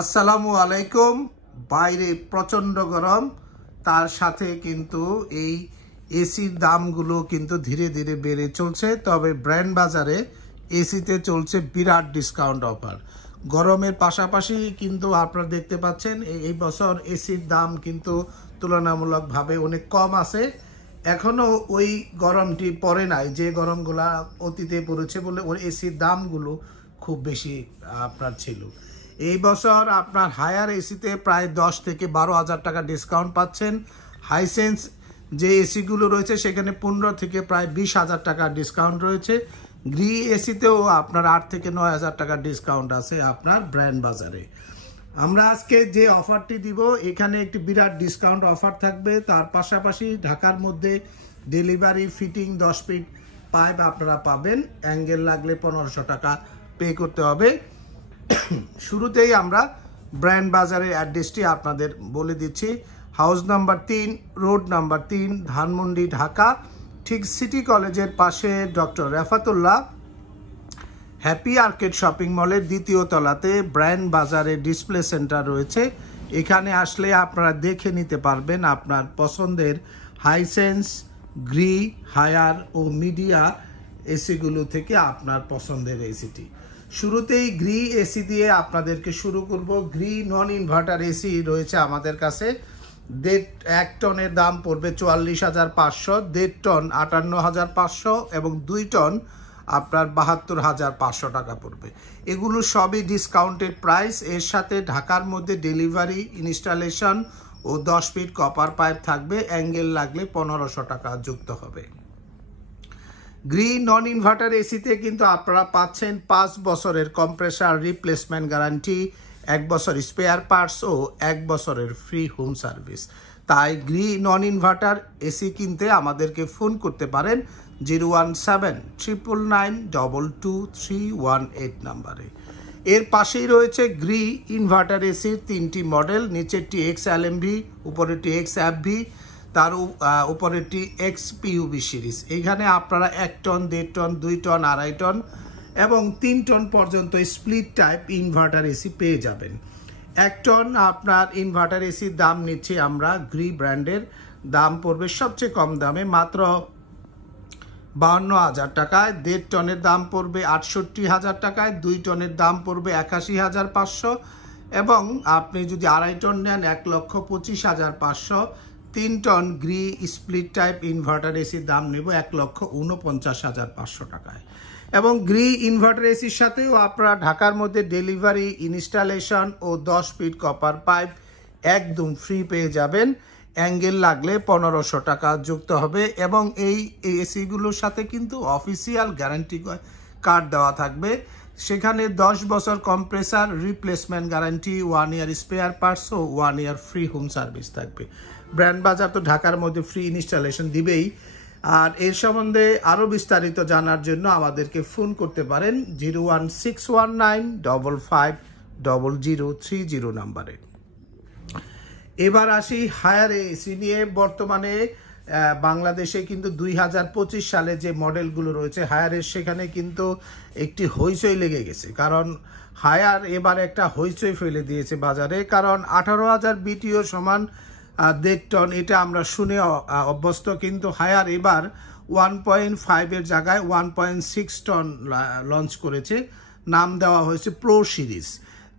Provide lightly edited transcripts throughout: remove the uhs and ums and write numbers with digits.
আসসালামু আলাইকুম। বাইরে প্রচণ্ড গরম, তার সাথে কিন্তু এই এসির দামগুলো কিন্তু ধীরে ধীরে বেড়ে চলছে। তবে ব্র্যান্ড বাজারে এসিতে চলছে বিরাট ডিসকাউন্ট অফার। গরমের পাশাপাশি কিন্তু আপনারা দেখতে পাচ্ছেন এই বছর এসির দাম কিন্তু তুলনামূলকভাবে অনেক কম আছে। এখনও ওই গরমটি পড়ে নাই যে গরমগুলা অতীতে পড়েছে বলে ওই এসির দামগুলো খুব বেশি আপনার ছিল। এই বছর আপনার হায়ার এসিতে প্রায় 10 থেকে 12 হাজার টাকা ডিসকাউন্ট পাচ্ছেন। হাইসেন্স যে এসিগুলো রয়েছে সেখানে 15 থেকে প্রায় 20 হাজার টাকা ডিসকাউন্ট রয়েছে। গ্রি এসিতেও আপনার 8 থেকে 9 হাজার টাকা ডিসকাউন্ট আছে আপনার ব্র্যান্ড বাজারে। আমরা আজকে যে অফারটি দিব, এখানে একটি বিরাট ডিসকাউন্ট অফার থাকবে। তার পাশাপাশি ঢাকার মধ্যে ডেলিভারি ফিটিং 10 ফিট পাইপ আপনারা পাবেন। অ্যাঙ্গেল লাগলে 1500 টাকা পে করতে হবে। শুরুতেই আমরা ব্র্যান্ড বাজারের অ্যাড্রেসটি আপনাদের বলে দিচ্ছি। House number 3, road number 3, Dhanmondi, Dhaka. ঠিক সিটি কলেজের পাশে doctor Refatullah happy arcade shopping মলের দ্বিতীয় তলাতে ব্র্যান্ড বাজারের ডিসপ্লে সেন্টার রয়েছে। এখানে আসলে আপনারা দেখে নিতে পারবেন আপনার পছন্দের হাইসেন্স, গ্রি, হায়ার ও মিডিয়া এসিগুলো থেকে আপনার পছন্দের এসিটি। শুরুতেই গ্রি এসি দিয়ে আপনাদেরকে শুরু করব। গ্রি নন ইনভার্টার এসি রয়েছে আমাদের কাছে। 1 টনের দাম পড়বে 44,500, 1.5 টন 58,500 এবং 2 টন আপনার 72,500 টাকা পড়বে। এগুলো সবই ডিসকাউন্টেড প্রাইস। এর সাথে ঢাকার মধ্যে ডেলিভারি, ইনস্টলেশন ও 10 ফিট কপার পাইপ থাকবে। অ্যাঙ্গেল লাগলে 1500 টাকা যুক্ত হবে। গ্রি নন ইনভার্টার এসিতে কিন্তু আপনারা পাচ্ছেন 5 বছরের কম্প্রেসার রিপ্লেসমেন্ট গ্যারান্টি, 1 বছর স্পেয়ার পার্টস ও 1 বছরের ফ্রি হোম সার্ভিস। তাই গ্রি নন ইনভার্টার এসি কিনতে আমাদেরকে ফোন করতে পারেন 01799922318 নাম্বারে। এর পাশেই রয়েছে গ্রি ইনভার্টার এসির 3টি মডেল। নিচেরটি XLMV, উপরেরটি XFV, তার উপরেরটি XPUV সিরিজ। এইখানে আপনারা 1 টন, 1.5 টন, 2 টন, 2.5 টন এবং 3 টন পর্যন্ত স্প্লিট টাইপ ইনভার্টার এসি পেয়ে যাবেন। 1 টন আপনার ইনভার্টার এসির দাম নিচ্ছি আমরা গ্রি ব্র্যান্ডের। দাম পড়বে সবচেয়ে কম দামে মাত্র 52,000 টাকায়। 1.5 টনের দাম পড়বে 68,000 টাকায়। 2 টনের দাম পড়বে 81,500 এবং আপনি যদি 2.5 টন নেন 1,25,500। 3 ton Gree split type inverter এসির দাম নেব 1,49,500 টাকায়। এবং গ্রি ইনভার্টার এসির সাথেও আপনারা ঢাকার মধ্যে ডেলিভারি, ইনস্টলেশন ও 10 ফিট কপার পাইপ একদম ফ্রি পেয়ে যাবেন। অ্যাঙ্গেল লাগলে 1500 টাকা যুক্ত হবে এবং এই এসিগুলোর সাথে কিন্তু অফিসিয়াল গ্যারান্টি কার্ড দেওয়া থাকবে। সেখানে 10 বছর কম্প্রেসার রিপ্লেসমেন্ট গ্যারান্টি, 1 ইয়ার স্পেয়ার পার্টস ও 1 ইয়ার ফ্রি হোম সার্ভিস থাকবে। ব্র্যান্ড বাজার তো ঢাকার মধ্যে ফ্রি ইনস্টলেশন দিবেই। আর এর সম্বন্ধে আরও বিস্তারিত জানার জন্য আমাদেরকে ফোন করতে পারেন 01619550030 নাম্বারে। এবার আসি হায়ার এসি নিয়ে। বর্তমানে বাংলাদেশে কিন্তু 2025 সালে যে মডেলগুলো রয়েছে হায়ারের, সেখানে কিন্তু একটি হইচই লেগে গেছে। কারণ হায়ার এবার একটা হইচই ফেলে দিয়েছে বাজারে। কারণ 18,000 BTU সমান 1.5 টন, এটা আমরা শুনে অভ্যস্ত। কিন্তু হায়ার এবার 1.5 এর জায়গায় 1.6 টন লঞ্চ করেছে। নাম দেওয়া হয়েছে প্রো সিরিজ।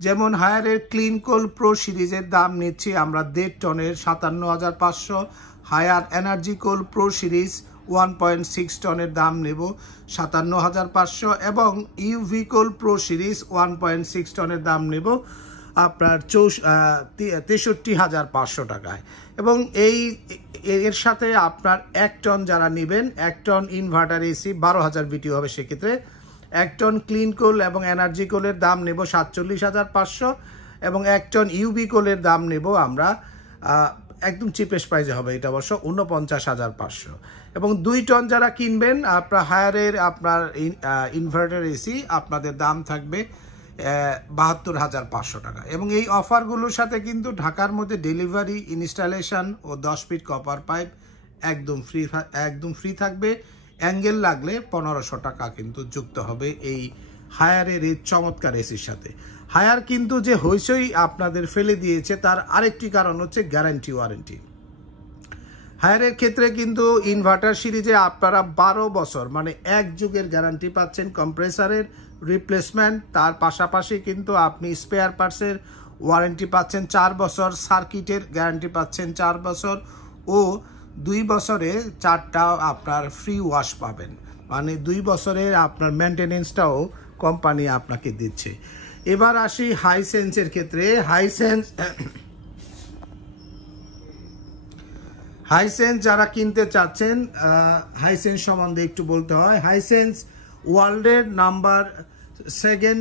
যেমন হায়ারের ক্লিন কোল প্রো সিরিজের দাম নিচ্ছি আমরা 1.5 টনের 57,500। হায়ার এনার্জি কোল প্রো সিরিজ 1.6 টনের দাম নেব 57,500 এবং ইউভি কোল প্রো সিরিজ 1.6 টনের দাম নেব আপনার 63,500 টাকায়। এবং এর সাথে আপনার 1 টন যারা নেবেন, 1 টন ইনভার্টার এসি 12,000 BTU হবে সেক্ষেত্রে। 1 টন ক্লিন কোল এবং এনার্জি কোলের দাম নেব 47,500 এবং 1 টন ইউবি কোলের দাম নেব আমরা একদম চিপেস্ট প্রাইসে হবে এটা অবশ্য 49,500। এবং 2 টন যারা কিনবেন আপনার হায়ারের আপনার ইনভার্টার এসি, আপনাদের দাম থাকবে 72,500 টাকা। এবং এই অফারগুলোর সাথে কিন্তু ঢাকার মধ্যে ডেলিভারি, ইনস্টলেশন ও 10 ফিট কপার পাইপ একদম ফ্রি থাকবে। অ্যাঙ্গেল লাগলে 1500 টাকা কিন্তু যুক্ত হবে এই হায়ারের এই চমৎকার এসির সাথে। হায়ার কিন্তু যে হইচই আপনাদের ফেলে দিয়েছে তার আরেকটি কারণ হচ্ছে গ্যারান্টি ওয়ারেন্টি। হায়ারের ক্ষেত্রে কিন্তু ইনভার্টার সিরিজে আপনারা 12 বছর মানে 1 যুগের গ্যারান্টি পাচ্ছেন কম্প্রেসারের রিপ্লেসমেন্ট। তার পাশাপাশি কিন্তু আপনি স্পেয়ার পার্টসের ওয়ারেন্টি পাচ্ছেন 4 বছর, সার্কিটের গ্যারান্টি পাচ্ছেন 4 বছর ও 2 বছরে 4টা আপনার ফ্রি ওয়াশ পাবেন, মানে 2 বছরের আপনার মেনটেনেন্সটাও কোম্পানি আপনাকে দিচ্ছে। এবার আসি হাইসেন্সের ক্ষেত্রে। হাইসেন্স যারা কিনতে চাচ্ছেন, হাইসেন্স সম্বন্ধে একটু বলতে হয়। হাইসেন্স ওয়ার্ল্ডের নাম্বার 2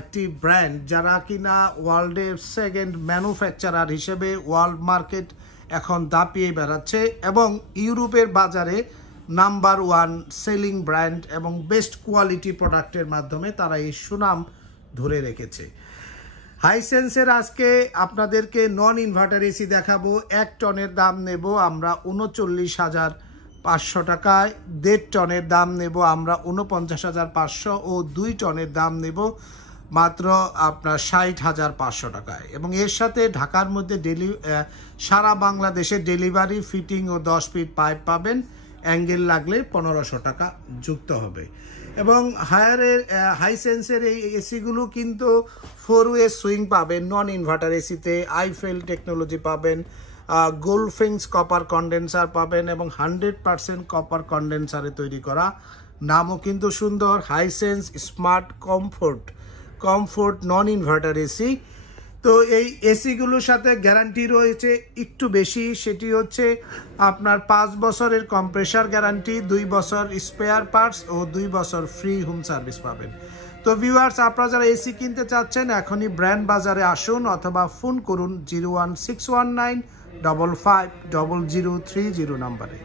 একটি ব্র্যান্ড, যারা কিনা ওয়ার্ল্ডের 2 ম্যানুফ্যাকচারার হিসেবে ওয়ার্ল্ড মার্কেট এখন দাপিয়ে বেড়াচ্ছে এবং ইউরোপের বাজারে নাম্বার 1 সেলিং ব্র্যান্ড এবং বেস্ট কোয়ালিটি প্রোডাক্টের মাধ্যমে তারা এই সুনাম ধরে রেখেছে। হাইসেন্সের আজকে আপনাদেরকে নন ইনভার্টার এসি দেখাবো। 1 টনের দাম নেব আমরা 39,500 টাকায়, 1.5 টনের দাম নেব আমরা 49,500 ও 2 টনের দাম নেব মাত্র আপনার 60,500 টাকায়। এবং এর সাথে ঢাকার মধ্যে সারা বাংলাদেশে ডেলিভারি, ফিটিং ও 10 ফিট পাইপ পাবেন। অ্যাঙ্গেল লাগলে 1500 টাকা যুক্ত হবে। এবং হাইসেন্সের এই এসিগুলো কিন্তু 4 ওয়ে সুইং পাবেন নন ইনভার্টার এসিতে, আইফেল টেকনোলজি পাবেন, গোল্ডফিংস কপার কন্ডেন্সার পাবেন এবং 100% কপার কন্ডেন্সারে তৈরি করা। নামও কিন্তু সুন্দর, হাইসেন্স স্মার্ট কমফোর্ট নন ইনভার্টার এসি। তো এই এসিগুলোর সাথে গ্যারান্টি রয়েছে একটু বেশি, সেটি হচ্ছে আপনার 5 বছরের কম্প্রেসার গ্যারান্টি, 2 বছর স্পেয়ার পার্টস ও 2 বছর ফ্রি হোম সার্ভিস পাবেন। তো ভিউয়ার্স, আপনারা যারা এসি কিনতে চাচ্ছেন এখনই ব্র্যান্ড বাজারে আসুন অথবা ফোন করুন 01619 550030 নাম্বারে।